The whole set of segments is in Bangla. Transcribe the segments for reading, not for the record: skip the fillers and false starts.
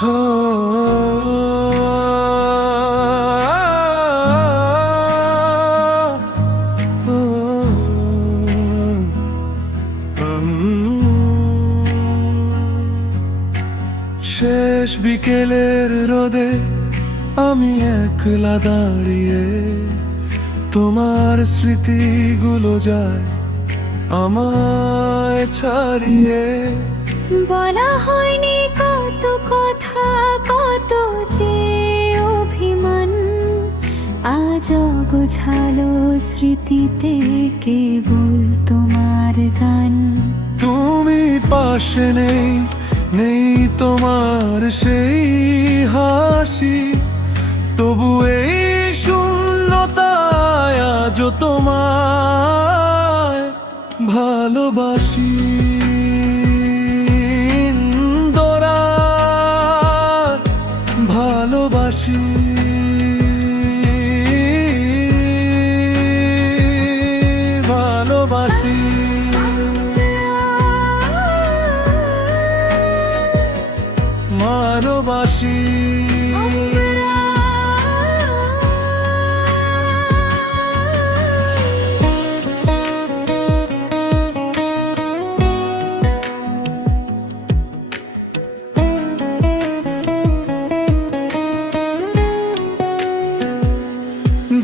শেষ বিকেলের রোদে আমি একলা দাঁড়িয়ে, তোমার স্মৃতিগুলো যায় আমায় ছাড়িয়ে। বলা হয়নি কত কথা, কত যে অভিমান, আজ গোছালো স্মৃতিতে কেবল তোমার গান। তুমি পাশে নেই, নেই তোমার সেই হাসি, তবু এই শূন্যতায় আজও তোমায় ভালোবাসি। ইন্দোরার ভালোবাসি, ভালোবাসি। ভালোবাসি।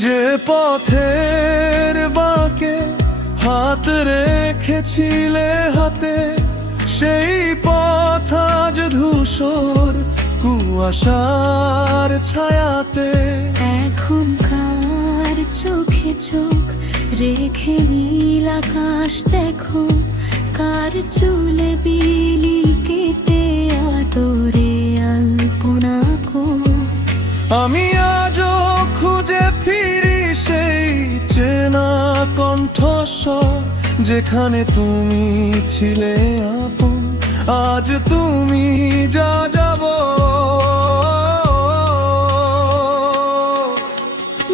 যে পথের বাঁকে হাত রেখেছিলে হাতে, সেই পথ আজ ধূসর কুয়াশার ছায়াতে। এখনকার চোখে চোখ রেখে নীল আকাশ দেখো, কার চুলে বিলি কেটে আদরে আলপনা কো। আমি আজও খুঁজে ফিরি সেই চেনা কণ্ঠস্বর, যেখানে তুমি ছিলে আপন, আজ তুমি যা যাব।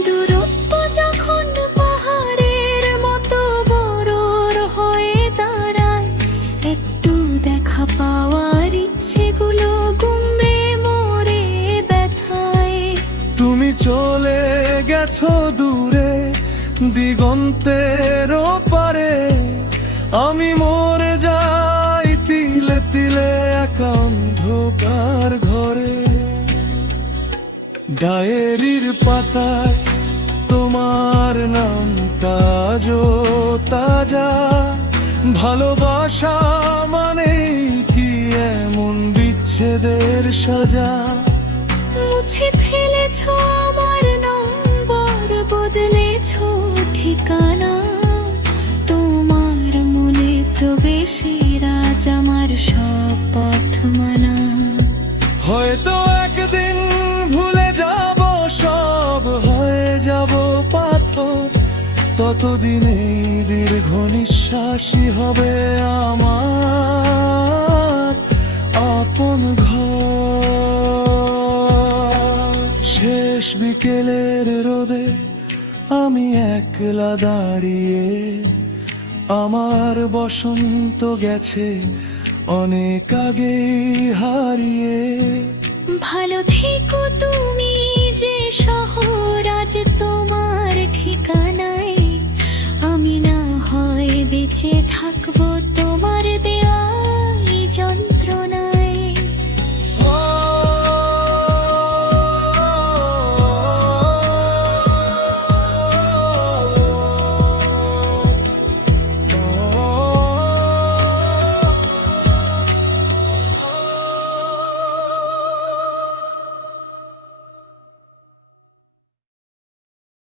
দূরত্ব যখন পাহাড়ের মতো বড় হয়ে দাঁড়ায়, একটু দেখা পাওয়ার ইচ্ছেগুলো গুমড়ে মরে ব্যথায়। তুমি চলে গেছো দূরে দিগন্তের ওপারে, আমি মরে যাই তিলে তিলে একা অন্ধকার ঘরে। ডায়েরির পাতায় তোমার নামটা আজও তাজা, ভালোবাসা মানে কি এমন বিচ্ছেদের সাজা। মুছে ফেলেছো আমার নম্বর, বদলেছো ঠিকানা, তোমার মনে প্রবেশের আজ আমার সব পথ মানা। হয়তো একদিন ভুলে যাব সব, হয়ে যাব পাথর, ততদিনে দীর্ঘ নিঃশ্বাসই হবে আমার আপন ঘর। শেষ বিকেলের রোদে আমি একলা দাঁড়িয়ে, আমার বসন্ত গেছে অনেক আগে হারিয়ে। ভালো থেকো তুমি যে শহর আজ তোমার ঠিকানায়, আমি না হয় বেঁচে থাকবো তোমার দেওয়া এই জন্য।